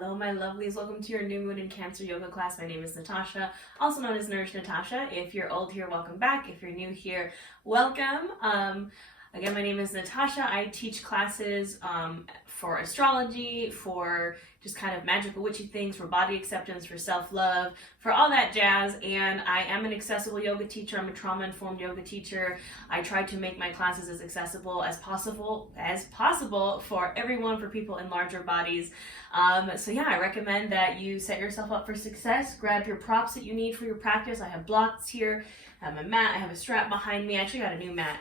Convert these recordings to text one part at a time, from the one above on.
Hello, my lovelies. Welcome to your new moon in Cancer yoga class. My name is Natasha, also known as Nourish Natasha. If you're old here, welcome back. If you're new here, welcome. Again, my name is Natasha. I teach classes for astrology, for just kind of magical witchy things, for body acceptance, for self-love, for all that jazz. And I am an accessible yoga teacher. I'm a trauma-informed yoga teacher. I try to make my classes as accessible as possible for everyone, for people in larger bodies. So yeah, I recommend that you set yourself up for success. Grab your props that you need for your practice. I have blocks here. I have a mat. I have a strap behind me. I actually got a new mat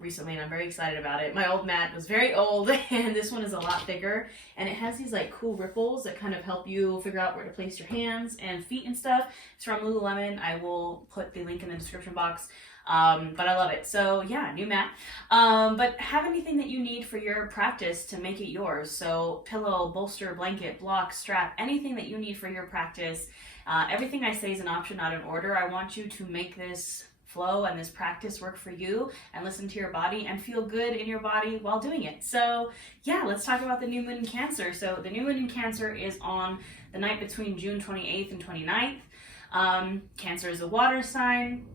recently, and I'm very excited about it. My old mat was very old, and this one is a lot bigger, and it has these like cool ripples that kind of help you figure out where to place your hands and feet and stuff. It's from Lululemon. I will put the link in the description box. But I love it. So yeah, new mat. But have anything that you need for your practice to make it yours. So pillow, bolster, blanket, block, strap, anything that you need for your practice. Everything I say is an option, not an order. I want you to make this flow and this practice work for you and listen to your body and feel good in your body while doing it. So yeah, let's talk about the new moon in Cancer. So the new moon in Cancer is on the night between June 28th and 29th. Cancer is a water sign.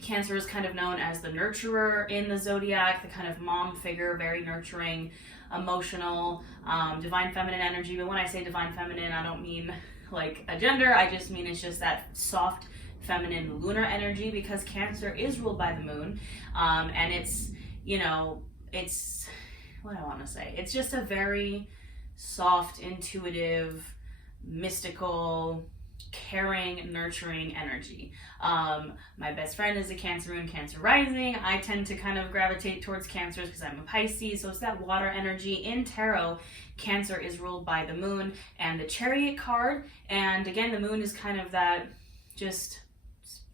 Cancer is kind of known as the nurturer in the zodiac, the kind of mom figure, very nurturing, emotional, divine feminine energy. But when I say divine feminine, I don't mean like a gender. I just mean it's just that soft feminine lunar energy, because Cancer is ruled by the moon. And it's, it's, what do I want to say? It's just a very soft, intuitive, mystical, caring, nurturing energy. My best friend is a Cancer moon, Cancer rising. I tend to kind of gravitate towards Cancers because I'm a Pisces, so it's that water energy. In tarot, Cancer is ruled by the moon and the Chariot card, and again, the moon is kind of that just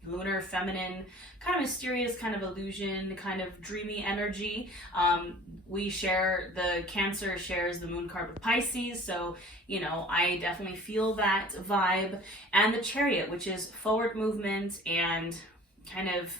lunar, feminine, kind of mysterious, kind of illusion, kind of dreamy energy. The Cancer shares the moon card with Pisces, so I definitely feel that vibe. And the Chariot, which is forward movement and kind of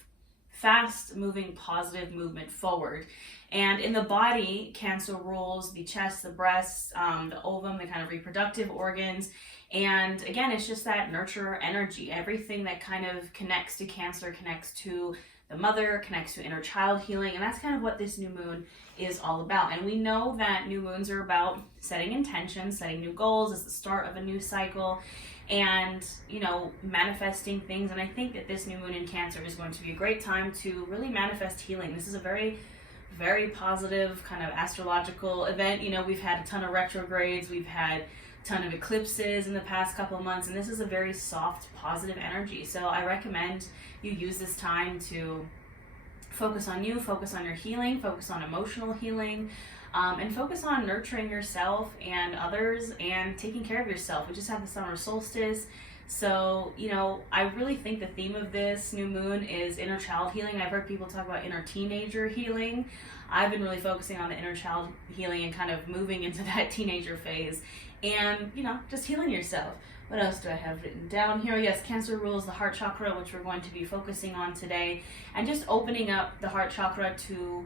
fast moving, positive movement forward. And in the body, Cancer rules the chest, the breasts, the ovum, the kind of reproductive organs. And again, it's just that nurturer energy. Everything that kind of connects to Cancer connects to the mother, connects to inner child healing. And that's kind of what this new moon is all about. And we know that new moons are about setting intentions, setting new goals. It's the start of a new cycle, and manifesting things. And I think that this new moon in Cancer is going to be a great time to really manifest healing. This is a very, very positive kind of astrological event. We've had a ton of retrogrades, we've had ton of eclipses in the past couple of months, and this is a very soft, positive energy. So I recommend you use this time to focus on you, focus on your healing, focus on emotional healing, and focus on nurturing yourself and others and taking care of yourself. We just had the summer solstice. So, I really think the theme of this new moon is inner child healing. I've heard people talk about inner teenager healing. I've been really focusing on the inner child healing and kind of moving into that teenager phase and, just healing yourself. What else do I have written down here? Yes, Cancer rules the heart chakra, which we're going to be focusing on today, and just opening up the heart chakra to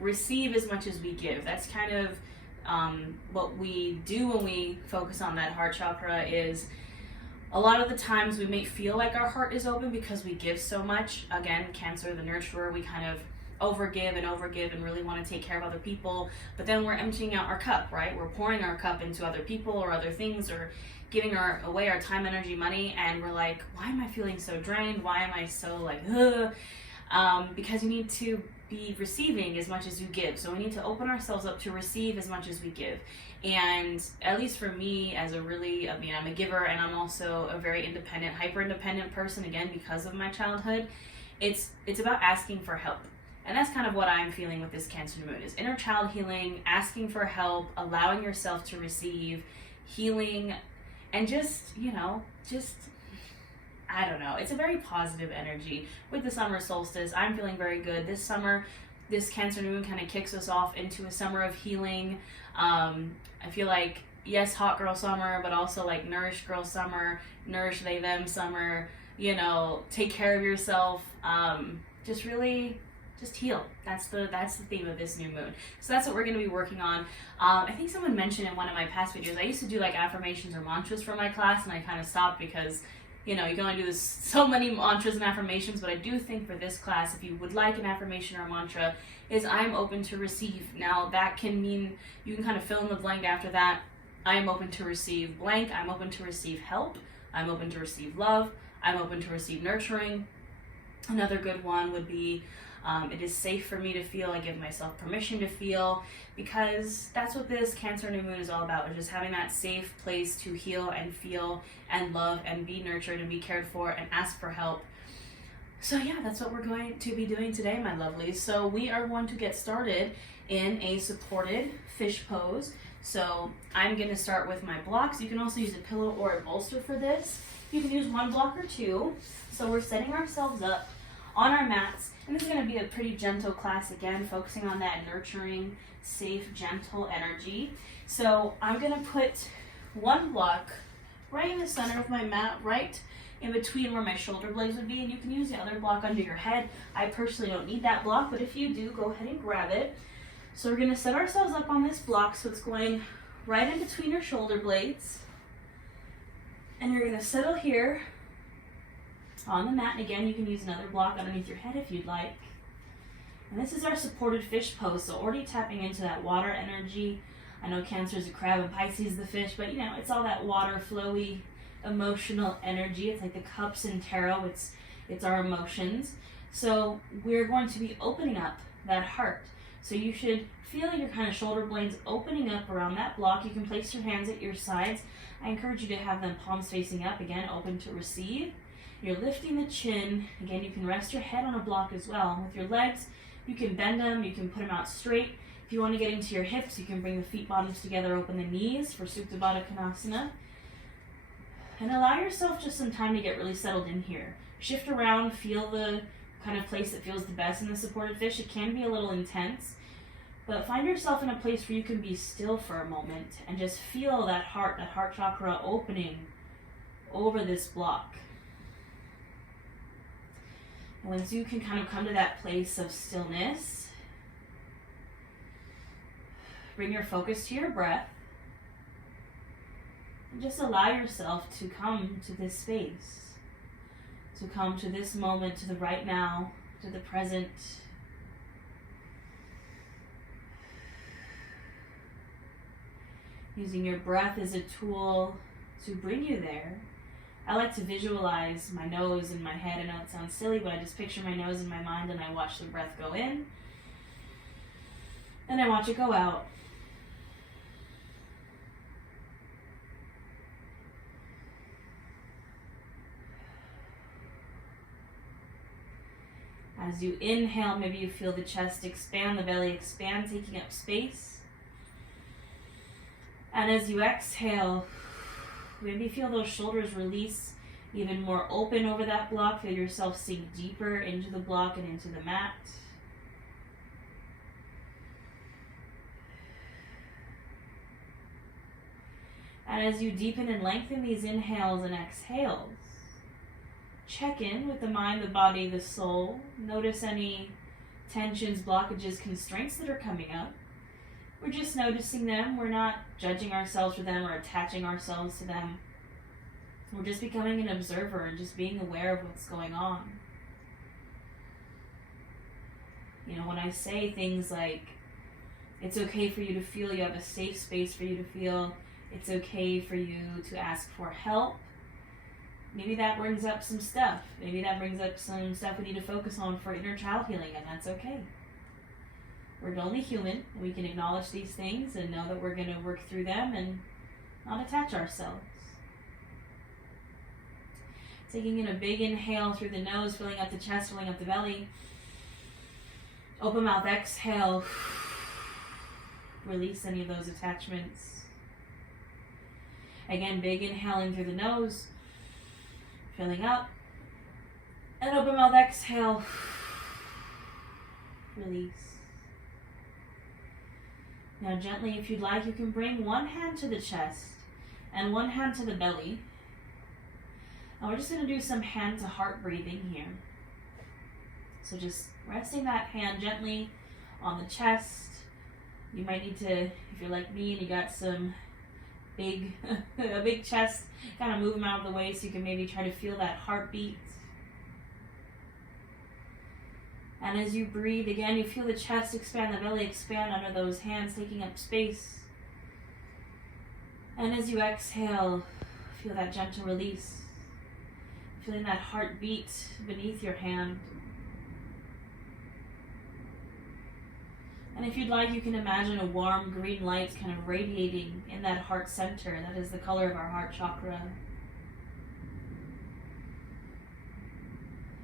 receive as much as we give. That's kind of what we do when we focus on that heart chakra. Is a lot of the times we may feel like our heart is open because we give so much. Again, Cancer, the nurturer, we kind of overgive and really want to take care of other people, but then we're emptying out our cup, right? We're pouring our cup into other people or other things, or giving away our time, energy, money, and we're like, why am I feeling so drained? Why am I so like, ugh? Because you need to be receiving as much as you give. So we need to open ourselves up to receive as much as we give. And at least for me, I'm a giver, and I'm also a very independent, hyper independent person, again, because of my childhood. It's about asking for help. And that's kind of what I'm feeling with this Cancer moon, is inner child healing, asking for help, allowing yourself to receive healing, and I don't know. It's a very positive energy. With the summer solstice, I'm feeling very good. This summer, this Cancer moon kind of kicks us off into a summer of healing. I feel like, yes, hot girl summer, but also like nourish girl summer, nourish they them summer, take care of yourself. Just really just heal. That's the theme of this new moon. So that's what we're going to be working on. I think someone mentioned in one of my past videos, I used to do like affirmations or mantras for my class, and I kind of stopped because, you know, you can only do this so many mantras and affirmations. But I do think for this class, if you would like an affirmation or a mantra, is I'm open to receive. Now that can mean you can kind of fill in the blank after that. I'm open to receive blank. I'm open to receive help. I'm open to receive love. I'm open to receive nurturing. Another good one would be, it is safe for me to feel. I give myself permission to feel, because that's what this Cancer new moon is all about, is just having that safe place to heal and feel and love and be nurtured and be cared for and ask for help. So yeah, that's what we're going to be doing today, my lovelies. So we are going to get started in a supported fish pose. So I'm going to start with my blocks. You can also use a pillow or a bolster for this. You can use one block or two. So we're setting ourselves up on our mats, and this is going to be a pretty gentle class again, focusing on that nurturing, safe, gentle energy. So I'm going to put one block right in the center of my mat, right in between where my shoulder blades would be, and you can use the other block under your head. I personally don't need that block, but if you do, go ahead and grab it. So we're going to set ourselves up on this block so it's going right in between your shoulder blades, and you're going to settle here on the mat. And again, you can use another block underneath your head if you'd like. And this is our supported fish pose, so already tapping into that water energy. I know Cancer is a crab and Pisces the fish, but you know, it's all that water, flowy, emotional energy. It's like the cups in tarot. It's our emotions. So we're going to be opening up that heart. So you should feel your kind of shoulder blades opening up around that block. You can place your hands at your sides. I encourage you to have them palms facing up, again, open to receive. You're lifting the chin. Again, you can rest your head on a block as well. With your legs, you can bend them, you can put them out straight. If you want to get into your hips, you can bring the feet bottoms together, open the knees for Supta Baddha Konasana. And allow yourself just some time to get really settled in here. Shift around, feel the kind of place that feels the best in the supported fish. It can be a little intense, but find yourself in a place where you can be still for a moment and just feel that heart chakra opening over this block. And once you can kind of come to that place of stillness, bring your focus to your breath and just allow yourself to come to this space, to come to this moment, to the right now, to the present. Using your breath as a tool to bring you there. I like to visualize my nose in my head. I know it sounds silly, but I just picture my nose in my mind and I watch the breath go in. And I watch it go out. As you inhale, maybe you feel the chest expand, the belly expand, taking up space. And as you exhale, maybe feel those shoulders release, even more open over that block. Feel yourself sink deeper into the block and into the mat. And as you deepen and lengthen these inhales and exhales, check in with the mind, the body, the soul. Notice any tensions, blockages, constraints that are coming up. We're just noticing them. We're not judging ourselves for them or attaching ourselves to them. We're just becoming an observer and just being aware of what's going on. You know, when I say things like, it's okay for you to feel, you have a safe space for you to feel, it's okay for you to ask for help, maybe that brings up some stuff. Maybe that brings up some stuff we need to focus on for inner child healing, and that's okay. We're only human. We can acknowledge these things and know that we're going to work through them and not attach ourselves. Taking in a big inhale through the nose, filling up the chest, filling up the belly. Open mouth, exhale. Release any of those attachments. Again, big inhaling through the nose, filling up. And open mouth, exhale. Release. Now gently, if you'd like, you can bring one hand to the chest and one hand to the belly. And we're just going to do some hand to heart breathing here. So just resting that hand gently on the chest. You might need to, if you're like me and you got some a big chest, kind of move them out of the way so you can maybe try to feel that heartbeat. And as you breathe, again, you feel the chest expand, the belly expand under those hands, taking up space. And as you exhale, feel that gentle release. Feeling that heartbeat beneath your hand. And if you'd like, you can imagine a warm green light kind of radiating in that heart center. That is the color of our heart chakra.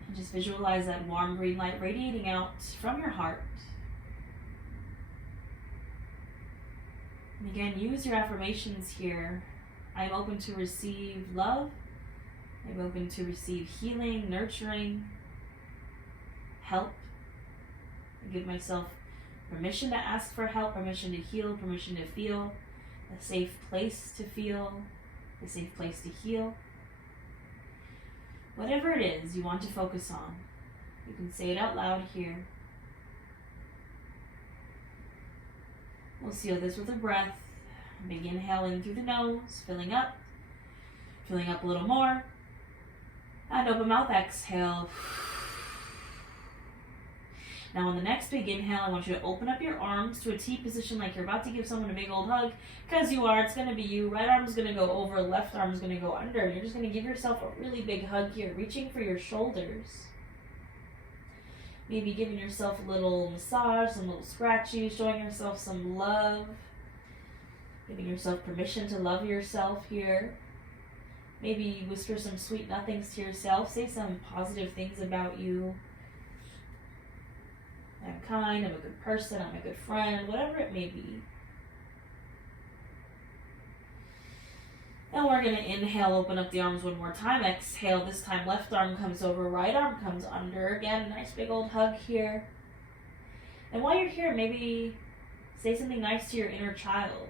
And just visualize that warm green light radiating out from your heart. And again, use your affirmations here. I am open to receive love. I'm open to receive healing, nurturing, help. I give myself permission to ask for help, permission to heal, permission to feel, a safe place to feel, a safe place to heal. Whatever it is you want to focus on, you can say it out loud here. We'll seal this with a breath. Begin inhaling through the nose, filling up a little more, and open mouth, exhale. Now on the next big inhale, I want you to open up your arms to a T position like you're about to give someone a big old hug. Because you are, it's going to be you. Right arm's going to go over, left arm's going to go under. You're just going to give yourself a really big hug here, reaching for your shoulders. Maybe giving yourself a little massage, some little scratchy, showing yourself some love. Giving yourself permission to love yourself here. Maybe whisper some sweet nothings to yourself. Say some positive things about you. I'm kind, I'm a good person, I'm a good friend, whatever it may be. And we're going to inhale, open up the arms one more time. Exhale, this time left arm comes over, right arm comes under. Again, nice big old hug here. And while you're here, maybe say something nice to your inner child.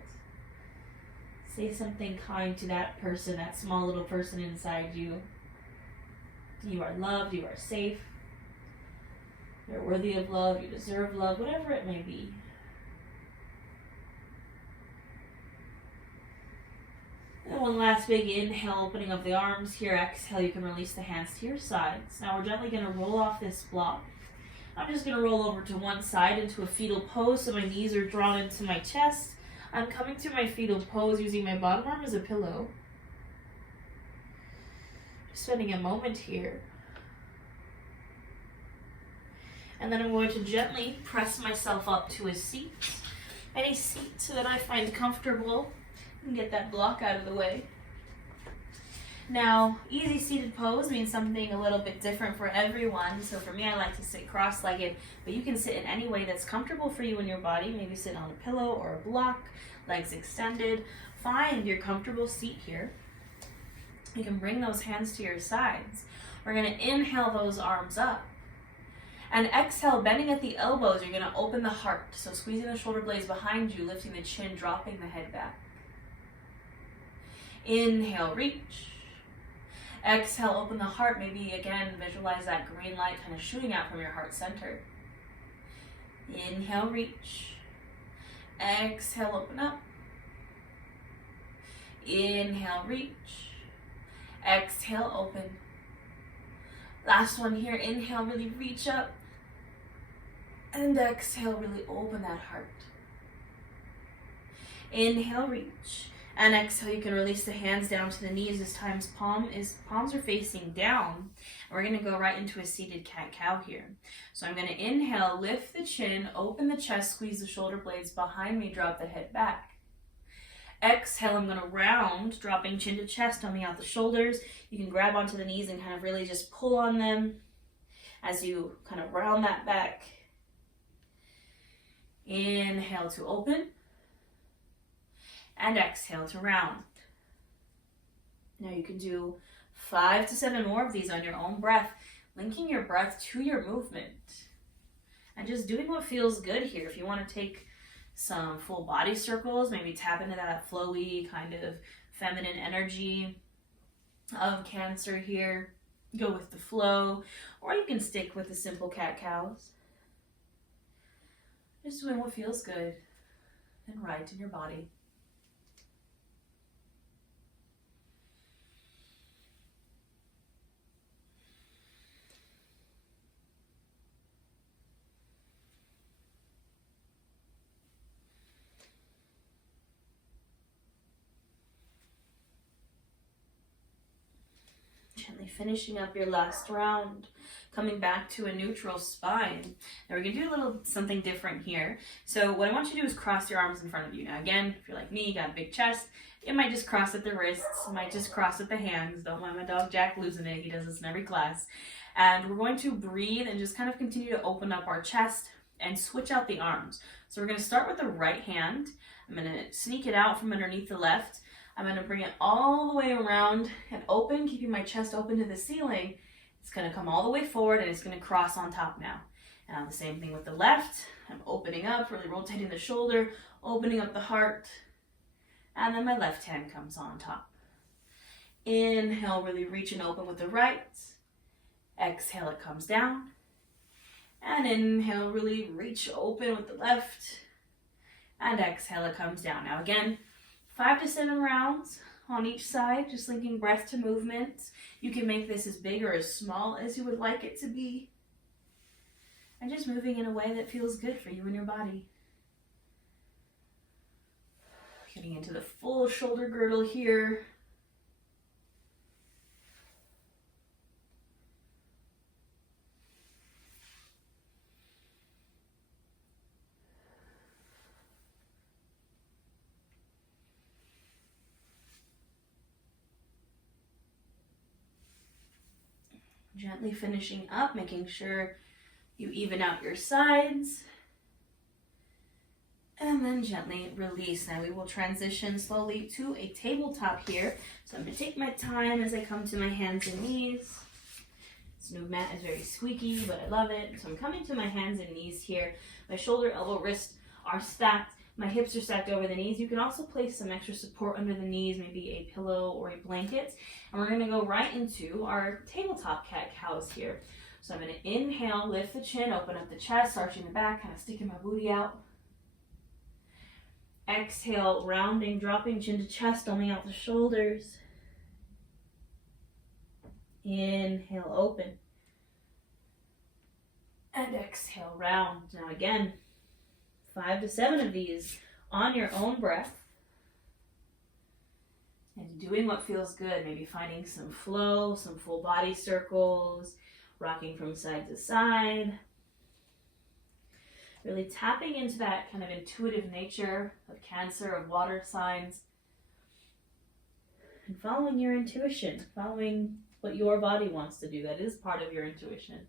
Say something kind to that person, that small little person inside you. You are loved, you are safe. You're worthy of love, you deserve love, whatever it may be. And one last big inhale, opening up the arms here. Exhale, you can release the hands to your sides. Now we're gently going to roll off this block. I'm just going to roll over to one side into a fetal pose so my knees are drawn into my chest. I'm coming to my fetal pose using my bottom arm as a pillow. Just spending a moment here. And then I'm going to gently press myself up to a seat. Any seat that I find comfortable, and get that block out of the way. Now, easy seated pose means something a little bit different for everyone. So for me, I like to sit cross-legged, but you can sit in any way that's comfortable for you in your body. Maybe sit on a pillow or a block, legs extended. Find your comfortable seat here. You can bring those hands to your sides. We're going to inhale those arms up. And exhale, bending at the elbows, you're going to open the heart. So squeezing the shoulder blades behind you, lifting the chin, dropping the head back. Inhale, reach. Exhale, open the heart. Maybe again, visualize that green light kind of shooting out from your heart center. Inhale, reach. Exhale, open up. Inhale, reach. Exhale, open. Last one here. Inhale, really reach up. And exhale, really open that heart. Inhale, reach. And exhale, you can release the hands down to the knees. This time palms are facing down. We're going to go right into a seated cat-cow here. So I'm going to inhale, lift the chin, open the chest, squeeze the shoulder blades behind me, drop the head back. Exhale, I'm going to round, dropping chin to chest, tumbling out the shoulders. You can grab onto the knees and kind of really just pull on them as you kind of round that back. Inhale to open. And exhale to round. Now you can do 5 to 7 more of these on your own breath, linking your breath to your movement. And just doing what feels good here. If you want to take some full body circles, maybe tap into that flowy kind of feminine energy of Cancer here. go with the flow, or you can stick with the simple cat-cows. Just doing what feels good and right in your body. Gently finishing up your last round, coming back to a neutral spine. Now we're gonna do a little something different here. So what I want you to do is cross your arms in front of you. Now again, if you're like me, you got a big chest, it might just cross at the wrists, it might just cross at the hands. Don't mind my dog Jack losing it, he does this in every class. And we're going to breathe and just kind of continue to open up our chest and switch out the arms. So we're gonna start with the right hand. I'm gonna sneak it out from underneath the left. I'm going to bring it all the way around and open, keeping my chest open to the ceiling. It's going to come all the way forward and it's going to cross on top now. Now the same thing with the left. I'm opening up, really rotating the shoulder, opening up the heart, and then my left hand comes on top. Inhale, really reach and open with the right. Exhale, it comes down. And inhale, really reach open with the left. And exhale, it comes down. Now again, 5 to 7 rounds on each side, just linking breath to movement. You can make this as big or as small as you would like it to be. And just moving in a way that feels good for you and your body. Getting into the full shoulder girdle here. Gently finishing up, making sure you even out your sides. And then gently release. Now we will transition slowly to a tabletop here. So I'm going to take my time as I come to my hands and knees. This new mat is very squeaky, but I love it. So I'm coming to my hands and knees here. My shoulder, elbow, wrist are stacked. My hips are stacked over the knees. You can also place some extra support under the knees, maybe a pillow or a blanket. And we're going to go right into our tabletop cat-cows here. So I'm going to inhale, lift the chin, open up the chest, arching the back, kind of sticking my booty out. Exhale, rounding, dropping chin to chest, only out the shoulders. Inhale, open. And exhale, round. Now again, 5 to 7 of these on your own breath. And doing what feels good, maybe finding some flow, some full body circles, rocking from side to side. Really tapping into that kind of intuitive nature of Cancer, of water signs. And following your intuition, following what your body wants to do. That is part of your intuition.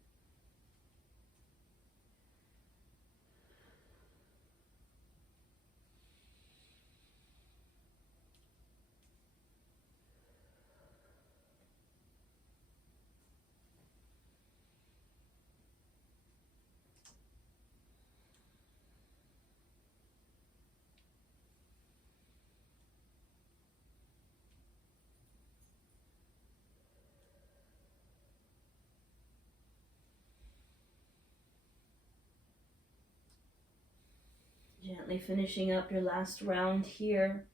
Gently finishing up your last round here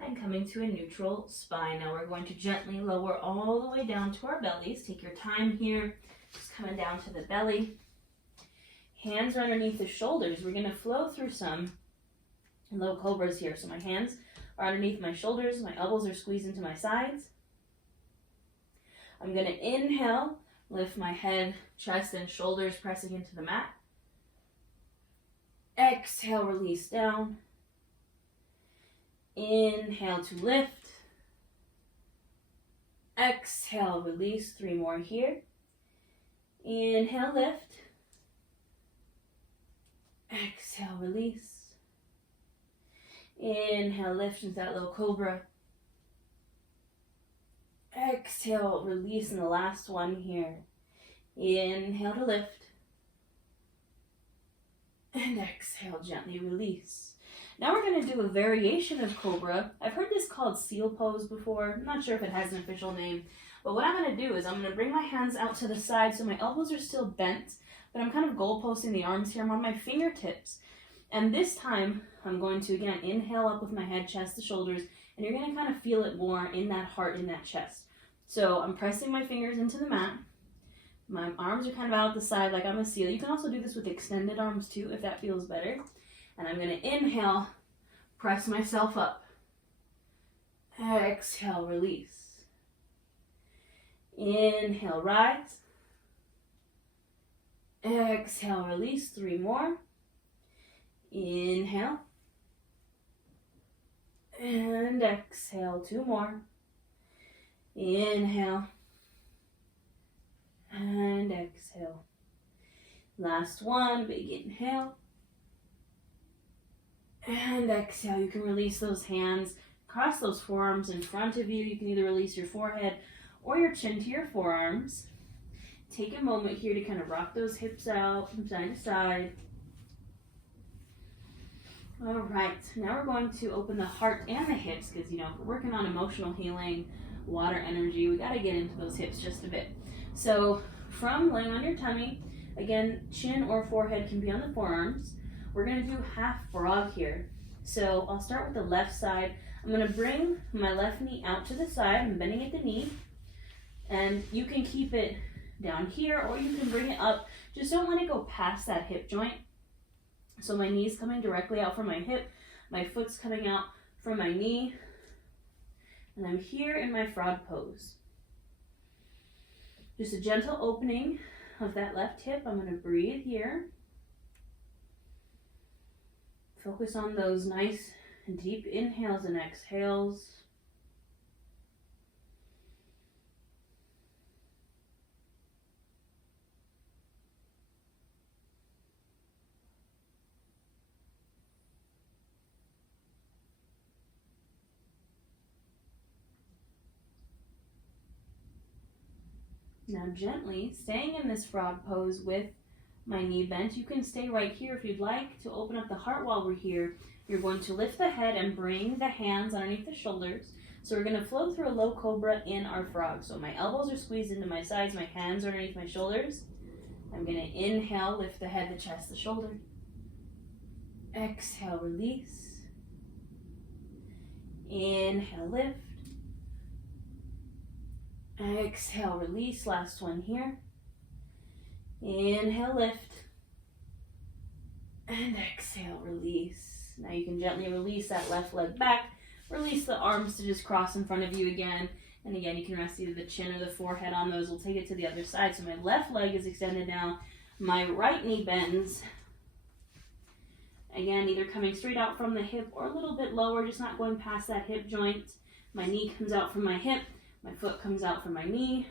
and coming to a neutral spine. Now we're going to gently lower all the way down to our bellies. Take your time here, just coming down to the belly. Hands are underneath the shoulders. We're going to flow through some low cobras here. So my hands are underneath my shoulders, my elbows are squeezed into my sides. I'm going to inhale, lift my head, chest, and shoulders pressing into the mat. Exhale, release down. Inhale to lift. Exhale, release. 3 more here. Inhale, lift. Exhale, release. Inhale, lift into that low cobra. Exhale, release in the last one here. Inhale to lift. And exhale, gently release. Now we're going to do a variation of cobra. I've heard this called seal pose before. I'm not sure if it has an official name. But what I'm going to do is I'm going to bring my hands out to the side so my elbows are still bent, but I'm kind of goalposting the arms here. I'm on my fingertips. And this time, I'm going to, again, inhale up with my head, chest to shoulders, and you're going to kind of feel it more in that heart, in that chest. So I'm pressing my fingers into the mat. My arms are kind of out the side like I'm a seal. You can also do this with extended arms too, if that feels better. And I'm going to inhale, press myself up. Exhale, release. Inhale, rise. Exhale, release. 3 more. Inhale. And exhale. 2 more. Inhale. And exhale. Last one, big inhale. And exhale. You can release those hands, cross those forearms in front of you. You can either release your forehead or your chin to your forearms. Take a moment here to kind of rock those hips out from side to side. All right, now we're going to open the heart and the hips because, you know, we're working on emotional healing, water energy. We got to get into those hips just a bit. So from laying on your tummy, again, chin or forehead can be on the forearms. We're going to do half frog here. So I'll start with the left side. I'm going to bring my left knee out to the side. I'm bending at the knee. And you can keep it down here or you can bring it up. Just don't let it go past that hip joint. So my knee's coming directly out from my hip. My foot's coming out from my knee. And I'm here in my frog pose. Just a gentle opening of that left hip. I'm going to breathe here. Focus on those nice deep inhales and exhales. Now gently, staying in this frog pose with my knee bent, you can stay right here if you'd like to open up the heart while we're here. You're going to lift the head and bring the hands underneath the shoulders. So we're going to flow through a low cobra in our frog. So my elbows are squeezed into my sides, my hands are underneath my shoulders. I'm going to inhale, lift the head, the chest, the shoulder. Exhale, release. Inhale, lift. Exhale, release. Last one here. Inhale, lift. And exhale, release. Now you can gently release that left leg back. Release the arms to just cross in front of you again. And again, you can rest either the chin or the forehead on those. We'll take it to the other side. So my left leg is extended now. My right knee bends. Again, either coming straight out from the hip or a little bit lower, just not going past that hip joint. My knee comes out from my hip. My foot comes out from my knee.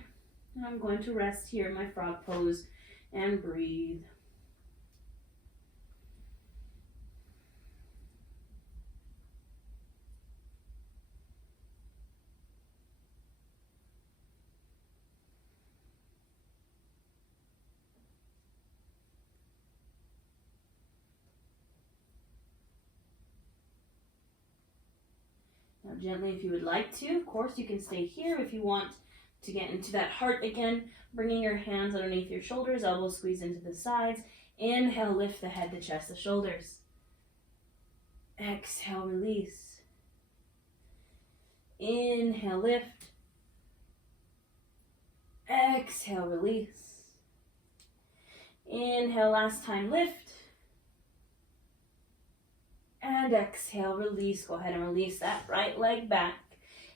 And I'm going to rest here in my frog pose and breathe. Now gently, if you would like to, of course, you can stay here if you want to get into that heart again, bringing your hands underneath your shoulders, elbows squeeze into the sides. Inhale, lift the head, the chest, the shoulders. Exhale, release. Inhale, lift. Exhale, release. Inhale, last time, lift. And exhale, release. Go ahead and release that right leg back.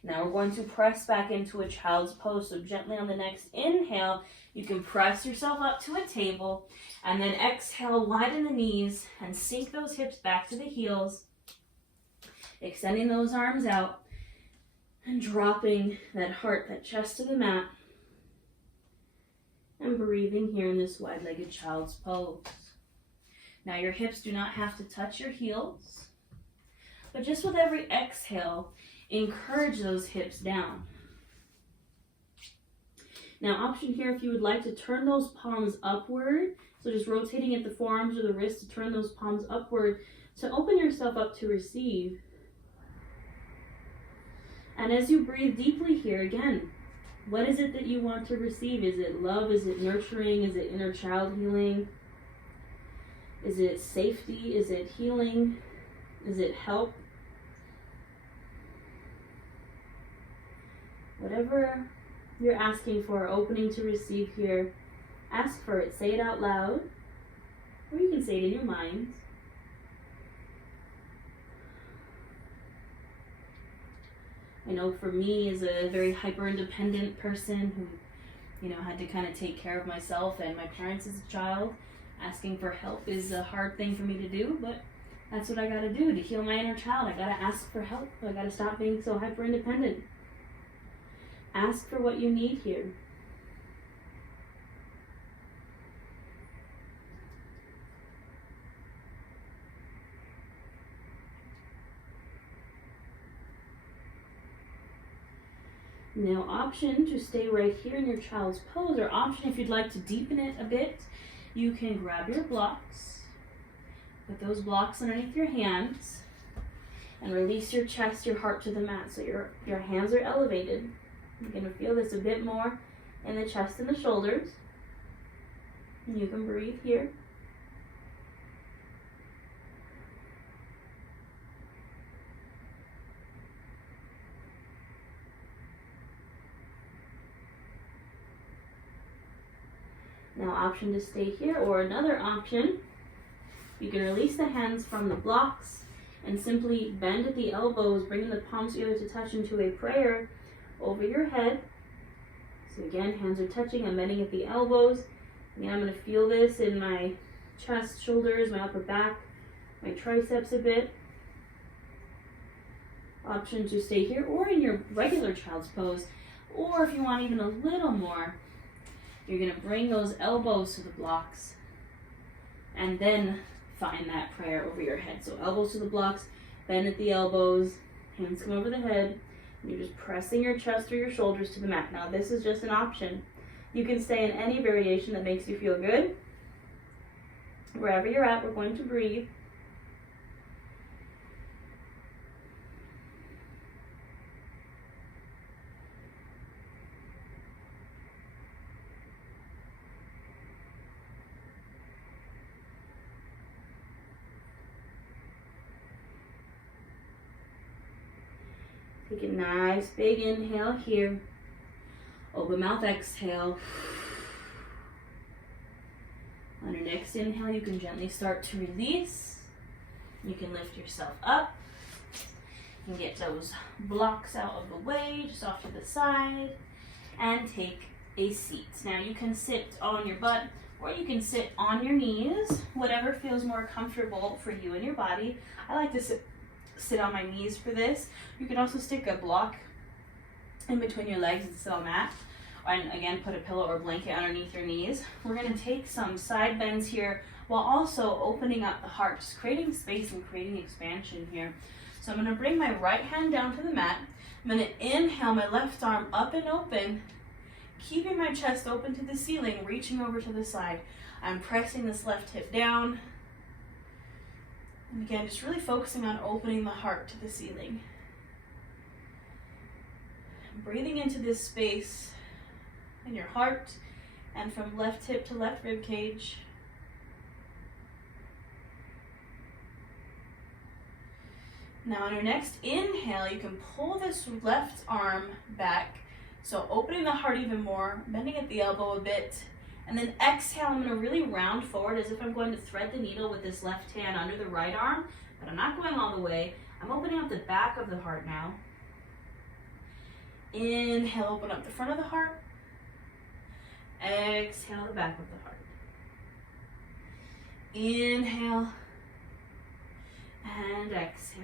Now we're going to press back into a child's pose. So gently on the next inhale, you can press yourself up to a table. And then exhale, widen the knees and sink those hips back to the heels. Extending those arms out. And dropping that heart, that chest to the mat. And breathing here in this wide-legged child's pose. Now your hips do not have to touch your heels, but just with every exhale, encourage those hips down. Now option here if you would like to turn those palms upward, so just rotating at the forearms or the wrist to turn those palms upward So open yourself up to receive. And as you breathe deeply here, again, what is it that you want to receive? Is it love? Is it nurturing? Is it inner child healing? Is it safety? Is it healing? Is it help? Whatever you're asking for, opening to receive here, ask for it. Say it out loud, or you can say it in your mind. I know for me, as a very hyper-independent person who, had to kind of take care of myself and my parents as a child, asking for help is a hard thing for me to do, but that's what I gotta do to heal my inner child. I gotta ask for help. I gotta stop being so hyper-independent. Ask for what you need here. Now, option to stay right here in your child's pose, or option if you'd like to deepen it a bit, you can grab your blocks, put those blocks underneath your hands, and release your chest, your heart to the mat. So your hands are elevated. You're going to feel this a bit more in the chest and the shoulders. And you can breathe here. Now, option to stay here, or another option, you can release the hands from the blocks and simply bend at the elbows, bringing the palms together to touch into a prayer over your head. So again, hands are touching, I'm bending at the elbows. Again, I'm going to feel this in my chest, shoulders, my upper back, my triceps a bit. Option to stay here or in your regular child's pose, or if you want even a little more, you're going to bring those elbows to the blocks and then find that prayer over your head. So elbows to the blocks, bend at the elbows, hands come over the head, and you're just pressing your chest or your shoulders to the mat. Now this is just an option. You can stay in any variation that makes you feel good. Wherever you're at, we're going to breathe. Take a nice big inhale here. Open mouth, exhale. On your next inhale, you can gently start to release. You can lift yourself up. You can get those blocks out of the way, just off to the side, and take a seat. Now you can sit on your butt, or you can sit on your knees, whatever feels more comfortable for you and your body. I like to sit on my knees for this. You can also stick a block in between your legs and sit on that. And again, put a pillow or blanket underneath your knees. We're going to take some side bends here while also opening up the heart, just creating space and creating expansion here. So I'm going to bring my right hand down to the mat. I'm going to inhale my left arm up and open, keeping my chest open to the ceiling, reaching over to the side. I'm pressing this left hip down. And again, just really focusing on opening the heart to the ceiling. Breathing into this space in your heart and from left hip to left rib cage. Now on your next inhale, you can pull this left arm back. So opening the heart even more, bending at the elbow a bit. And then exhale, I'm going to really round forward as if I'm going to thread the needle with this left hand under the right arm, but I'm not going all the way. I'm opening up the back of the heart now. Inhale, open up the front of the heart. Exhale, the back of the heart. Inhale and exhale.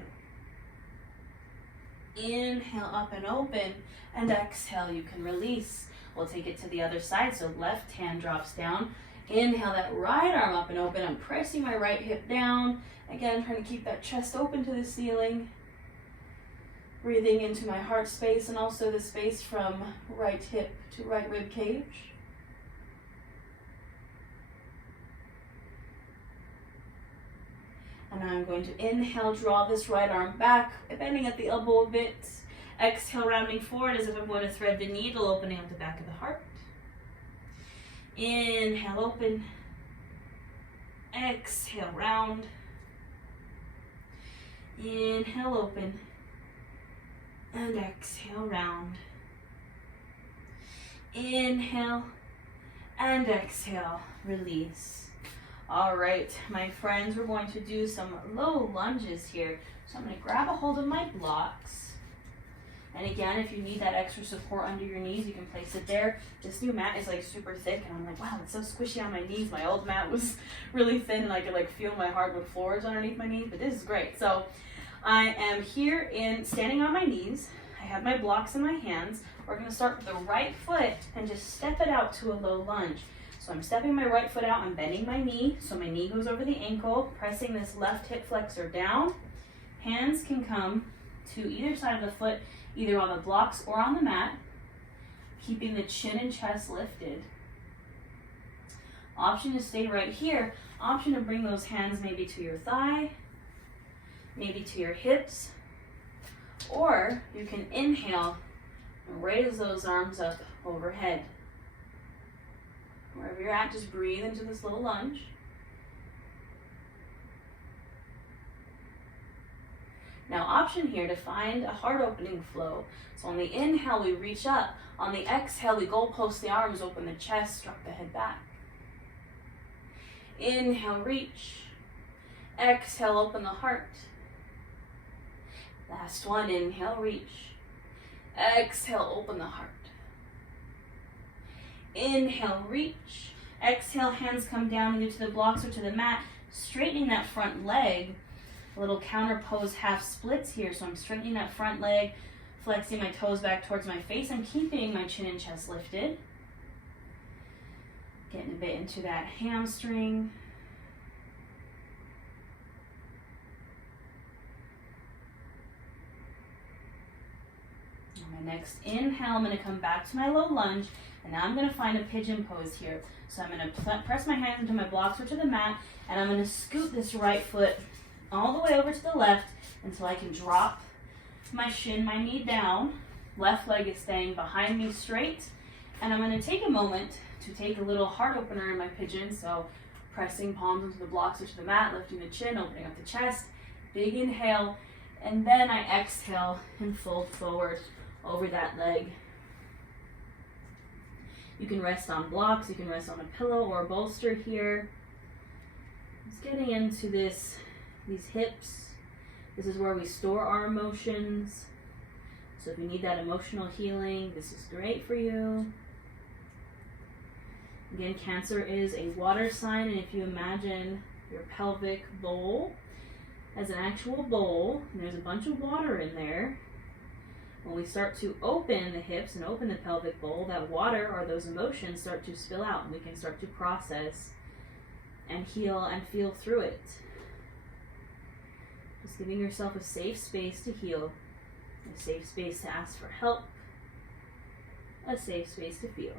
Inhale, up and open, and exhale, you can release. We'll take it to the other side, so left hand drops down. Inhale that right arm up and open. I'm pressing my right hip down. Again, trying to keep that chest open to the ceiling. Breathing into my heart space and also the space from right hip to right rib cage. And I'm going to inhale, draw this right arm back, bending at the elbow a bit. Exhale, rounding forward as if I'm going to thread the needle, opening up the back of the heart. Inhale, open. Exhale, round. Inhale, open. And exhale, round. Inhale and exhale, release. All right, my friends, we're going to do some low lunges here. So I'm going to grab a hold of my blocks. And again, if you need that extra support under your knees, you can place it there. This new mat is like super thick, and I'm like, wow, it's so squishy on my knees. My old mat was really thin, and I could like feel my hardwood floors underneath my knees, but this is great. So I am here standing on my knees. I have my blocks in my hands. We're going to start with the right foot and just step it out to a low lunge. So I'm stepping my right foot out, I'm bending my knee, so my knee goes over the ankle, pressing this left hip flexor down. Hands can come to either side of the foot, either on the blocks or on the mat, keeping the chin and chest lifted. Option to stay right here. Option to bring those hands maybe to your thigh, maybe to your hips, or you can inhale and raise those arms up overhead. Wherever you're at, just breathe into this little lunge. Now, option here to find a heart opening flow. So on the inhale, we reach up. On the exhale, we goalpost the arms, open the chest, drop the head back. Inhale, reach. Exhale, open the heart. Last one, inhale, reach. Exhale, open the heart. Inhale, reach. Exhale, hands come down either to the blocks or to the mat, straightening that front leg. A little counter pose half splits here, so I'm straightening that front leg, flexing my toes back towards my face. I'm keeping my chin and chest lifted. Getting a bit into that hamstring. On my next inhale, I'm going to come back to my low lunge, and now I'm going to find a pigeon pose here. So I'm going to press my hands into my blocks or to the mat, and I'm going to scoot this right foot all the way over to the left until I can drop my shin, my knee down. Left leg is staying behind me straight. And I'm going to take a moment to take a little heart opener in my pigeon. So pressing palms into the blocks or to the mat, lifting the chin, opening up the chest. Big inhale. And then I exhale and fold forward over that leg. You can rest on blocks, you can rest on a pillow or a bolster here. Just getting into these hips. This is where we store our emotions. So if you need that emotional healing, this is great for you. Again, Cancer is a water sign, and if you imagine your pelvic bowl as an actual bowl, and there's a bunch of water in there, when we start to open the hips and open the pelvic bowl, that water or those emotions start to spill out, and we can start to process and heal and feel through it. Just giving yourself a safe space to heal, a safe space to ask for help, a safe space to feel.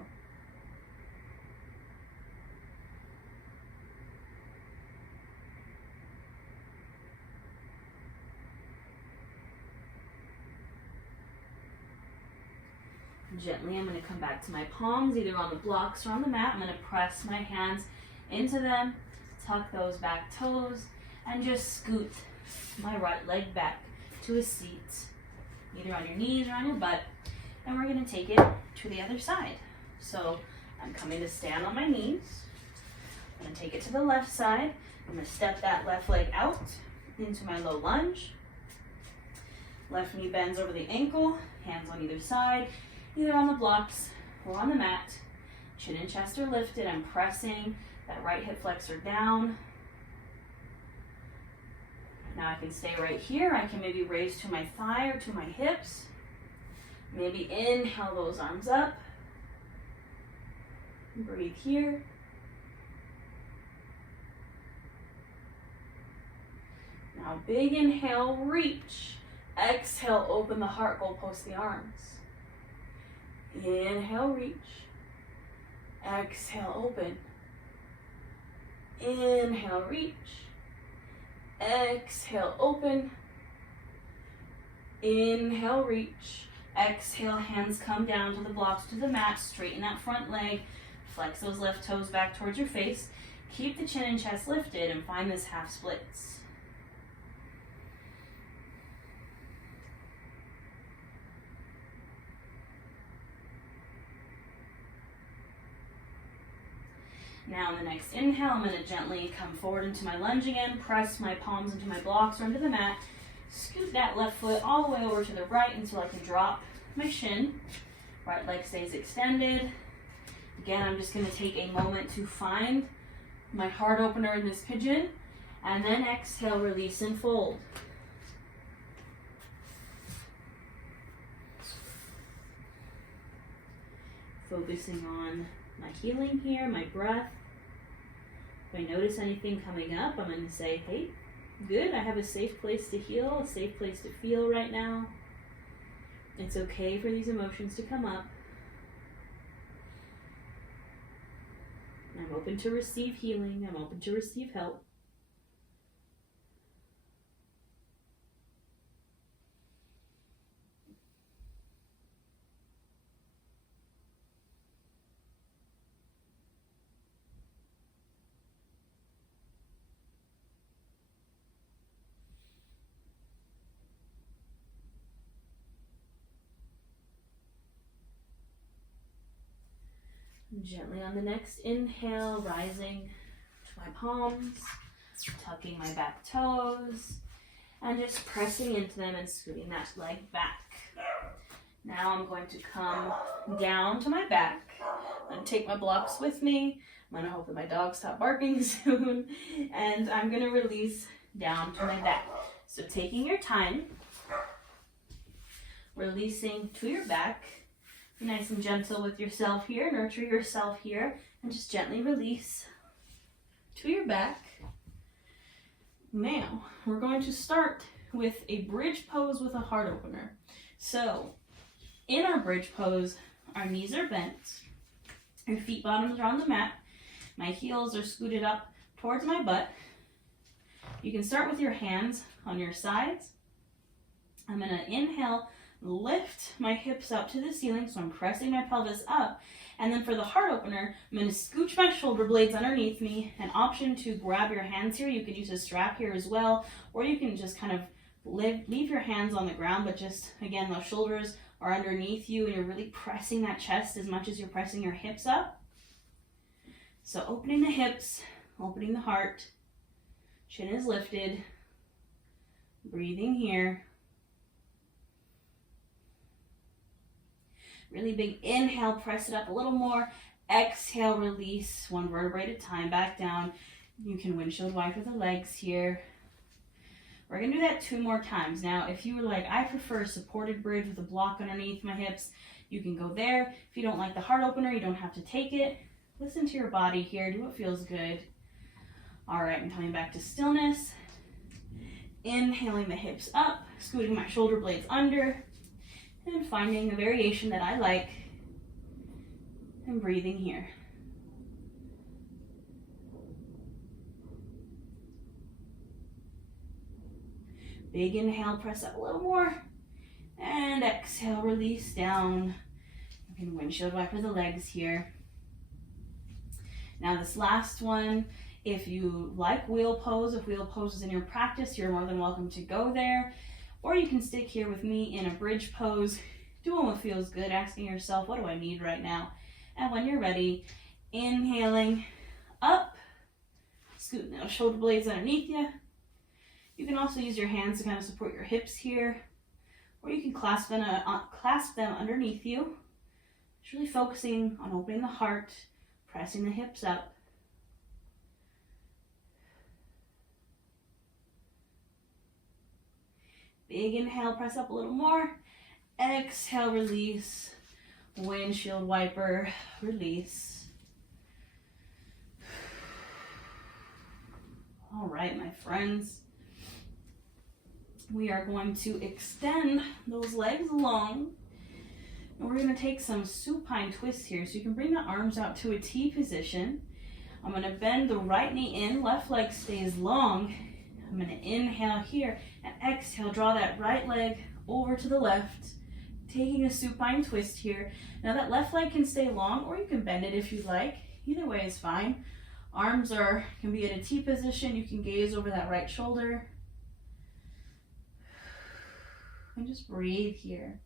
Gently, I'm going to come back to my palms, either on the blocks or on the mat. I'm going to press my hands into them, tuck those back toes, and just scoot my right leg back to a seat, either on your knees or on your butt. And we're going to take it to the other side. So I'm coming to stand on my knees. I'm going to take it to the left side. I'm going to step that left leg out into my low lunge. Left knee bends over the ankle, hands on either side, either on the blocks or on the mat. Chin and chest are lifted. I'm pressing that right hip flexor down. Now I can stay right here. I can maybe raise to my thigh or to my hips. Maybe inhale those arms up. Breathe here. Now big inhale, reach. Exhale, open the heart, goalpost the arms. Inhale, reach. Exhale, open. Inhale, reach. Exhale, open. Inhale, reach. Exhale, hands come down to the blocks, to the mat. Straighten that front leg. Flex those left toes back towards your face. Keep the chin and chest lifted and find this half splits. Now on the next inhale, I'm going to gently come forward into my lunge again, press my palms into my blocks or into the mat, scoot that left foot all the way over to the right until I can drop my shin. Right leg stays extended. Again, I'm just going to take a moment to find my heart opener in this pigeon, and then exhale, release and fold. Focusing on my healing here, my breath. If I notice anything coming up, I'm going to say, hey, good, I have a safe place to heal, a safe place to feel right now. It's okay for these emotions to come up. I'm open to receive healing, I'm open to receive help. Gently on the next inhale, rising to my palms, tucking my back toes, and just pressing into them and scooting that leg back. Now I'm going to come down to my back. I'm going to take my blocks with me. I'm going to hope that my dog stops barking soon. And I'm going to release down to my back. So taking your time, releasing to your back. Be nice and gentle with yourself here, nurture yourself here, and just gently release to your back. Now, we're going to start with a bridge pose with a heart opener. So, in our bridge pose, our knees are bent, our feet bottoms are on the mat, my heels are scooted up towards my butt. You can start with your hands on your sides. I'm going to inhale, lift my hips up to the ceiling, so I'm pressing my pelvis up. And then for the heart opener, I'm going to scooch my shoulder blades underneath me. An option to grab your hands here. You can use a strap here as well, or you can just kind of leave your hands on the ground, but just, again, those shoulders are underneath you and you're really pressing that chest as much as you're pressing your hips up. So opening the hips, opening the heart, chin is lifted, breathing here. Really big inhale, press it up a little more. Exhale, release one vertebrae at a time, back down. You can windshield wiper the legs here. We're going to do that 2 more times. Now, if you were like, I prefer a supported bridge with a block underneath my hips, you can go there. If you don't like the heart opener, you don't have to take it. Listen to your body here. Do what feels good. All right, I'm coming back to stillness. Inhaling the hips up, scooting my shoulder blades under, and finding a variation that I like, and breathing here. Big inhale, press up a little more, and exhale, release down. You can windshield wiper the legs here. Now this last one, if you like wheel pose, if wheel pose is in your practice, you're more than welcome to go there. Or you can stick here with me in a bridge pose, doing what feels good, asking yourself, what do I need right now? And when you're ready, inhaling up, scooting those shoulder blades underneath you. You can also use your hands to kind of support your hips here, or you can clasp them underneath you. Just really focusing on opening the heart, pressing the hips up. Big inhale, press up a little more. Exhale, release. Windshield wiper, release. All right, my friends. We are going to extend those legs long. And we're going to take some supine twists here. So you can bring the arms out to a T position. I'm going to bend the right knee in, left leg stays long. I'm going to inhale here and exhale, draw that right leg over to the left, taking a supine twist here. Now that left leg can stay long, or you can bend it if you'd like. Either way is fine. Arms can be in a T position. You can gaze over that right shoulder. And just breathe here.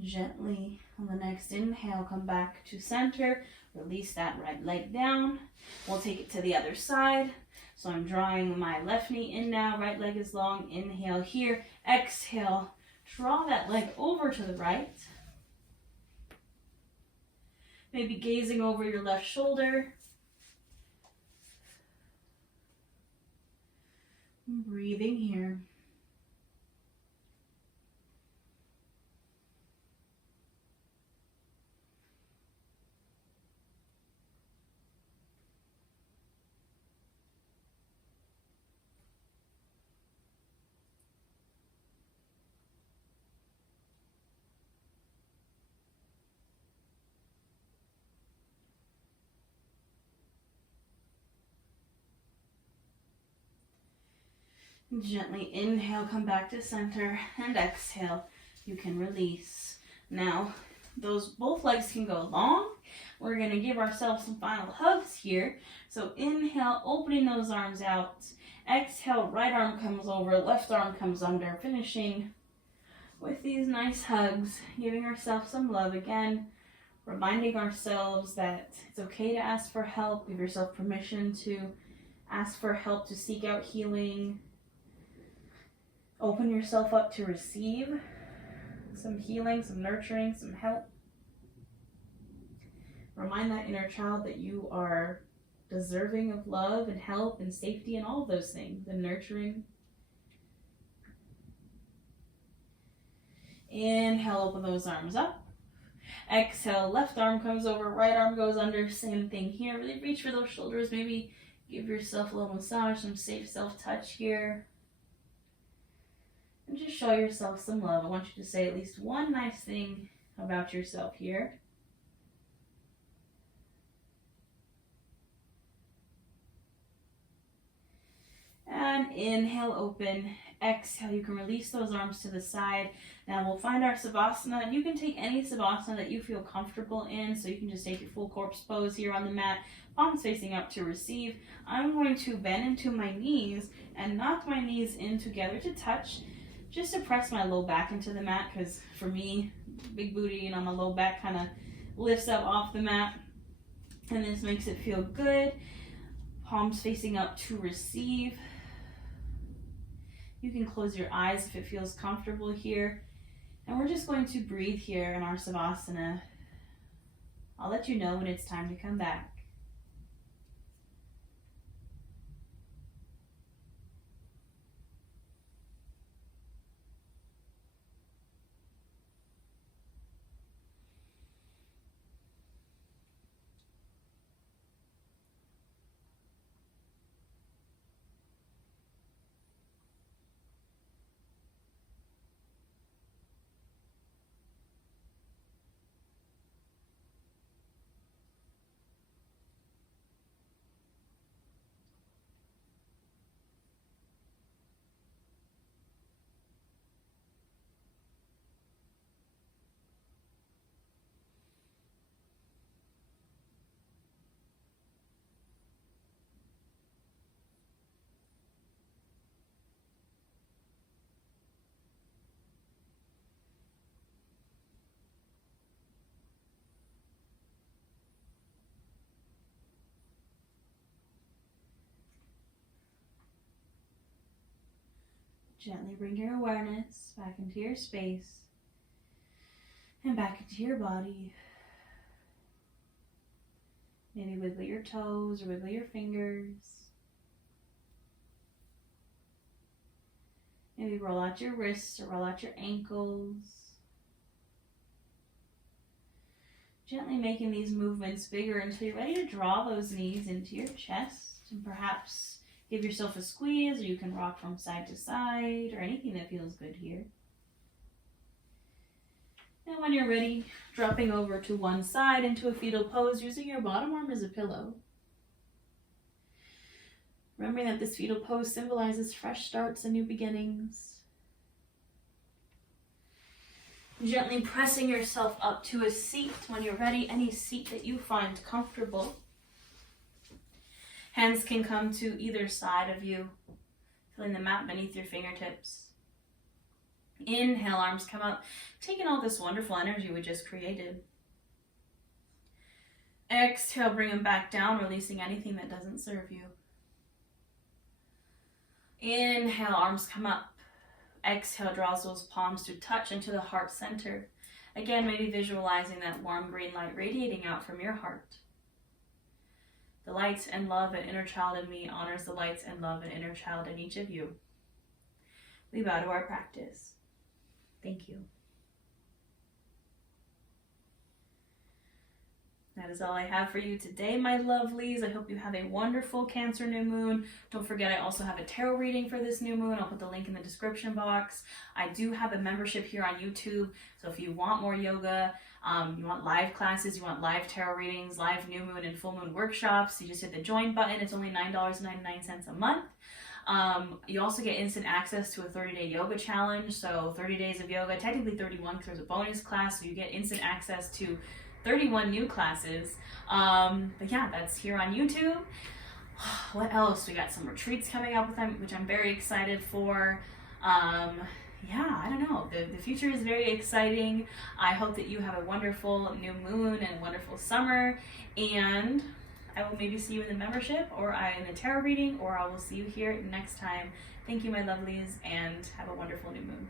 Gently, on the next inhale, come back to center. Release that right leg down. We'll take it to the other side. So I'm drawing my left knee in now. Right leg is long. Inhale here. Exhale. Draw that leg over to the right. Maybe gazing over your left shoulder. Breathing here. Gently inhale, come back to center, and exhale. You can release. Now, both legs can go long. We're going to give ourselves some final hugs here. So inhale, opening those arms out. Exhale, right arm comes over, left arm comes under, finishing with these nice hugs, giving ourselves some love again, reminding ourselves that it's okay to ask for help. Give yourself permission to ask for help, to seek out healing. Open yourself up to receive some healing, some nurturing, some help. Remind that inner child that you are deserving of love and help and safety and all of those things, the nurturing. Inhale, open those arms up. Exhale, left arm comes over, right arm goes under, same thing here. Really reach for those shoulders, maybe give yourself a little massage, some safe self-touch here. And just show yourself some love. I want you to say at least one nice thing about yourself here. And inhale, open. Exhale, you can release those arms to the side. Now we'll find our Savasana. You can take any Savasana that you feel comfortable in. So you can just take your full corpse pose here on the mat, palms facing up to receive. I'm going to bend into my knees and knock my knees in together to touch, just to press my low back into the mat, because for me, big booty, my low back kind of lifts up off the mat, and this makes it feel good. Palms facing up to receive. You can close your eyes if it feels comfortable here, and we're just going to breathe here in our Savasana. I'll let you know when it's time to come back. Gently bring your awareness back into your space and back into your body. Maybe wiggle your toes or wiggle your fingers. Maybe roll out your wrists or roll out your ankles. Gently making these movements bigger until you're ready to draw those knees into your chest, and perhaps give yourself a squeeze, or you can rock from side to side, or anything that feels good here. And when you're ready, dropping over to one side into a fetal pose, using your bottom arm as a pillow. Remembering that this fetal pose symbolizes fresh starts and new beginnings. Gently pressing yourself up to a seat when you're ready, any seat that you find comfortable. Hands can come to either side of you, feeling the mat beneath your fingertips. Inhale, arms come up, taking all this wonderful energy we just created. Exhale, bring them back down, releasing anything that doesn't serve you. Inhale, arms come up. Exhale, draws those palms to touch into the heart center. Again, maybe visualizing that warm green light radiating out from your heart. The light and love and inner child in me honors the lights and love and inner child in each of you. We bow to our practice. Thank you. That is all I have for you today, my lovelies. I hope you have a wonderful Cancer new moon. Don't forget, I also have a tarot reading for this new moon. I'll put the link in the description box. I do have a membership here on YouTube, so if you want more yoga, you want live classes, you want live tarot readings, live new moon and full moon workshops, you just hit the join button. It's only $9.99 a month. You also get instant access to a 30-day yoga challenge, so 30 days of yoga, technically 31 because there's a bonus class, so you get instant access to 31 new classes. But yeah, that's here on YouTube. What else? We got some retreats coming up with them, which I'm very excited for. Yeah, I don't know. The future is very exciting. I hope that you have a wonderful new moon and wonderful summer. And I will maybe see you in the membership, or in the tarot reading, or I will see you here next time. Thank you, my lovelies, and have a wonderful new moon.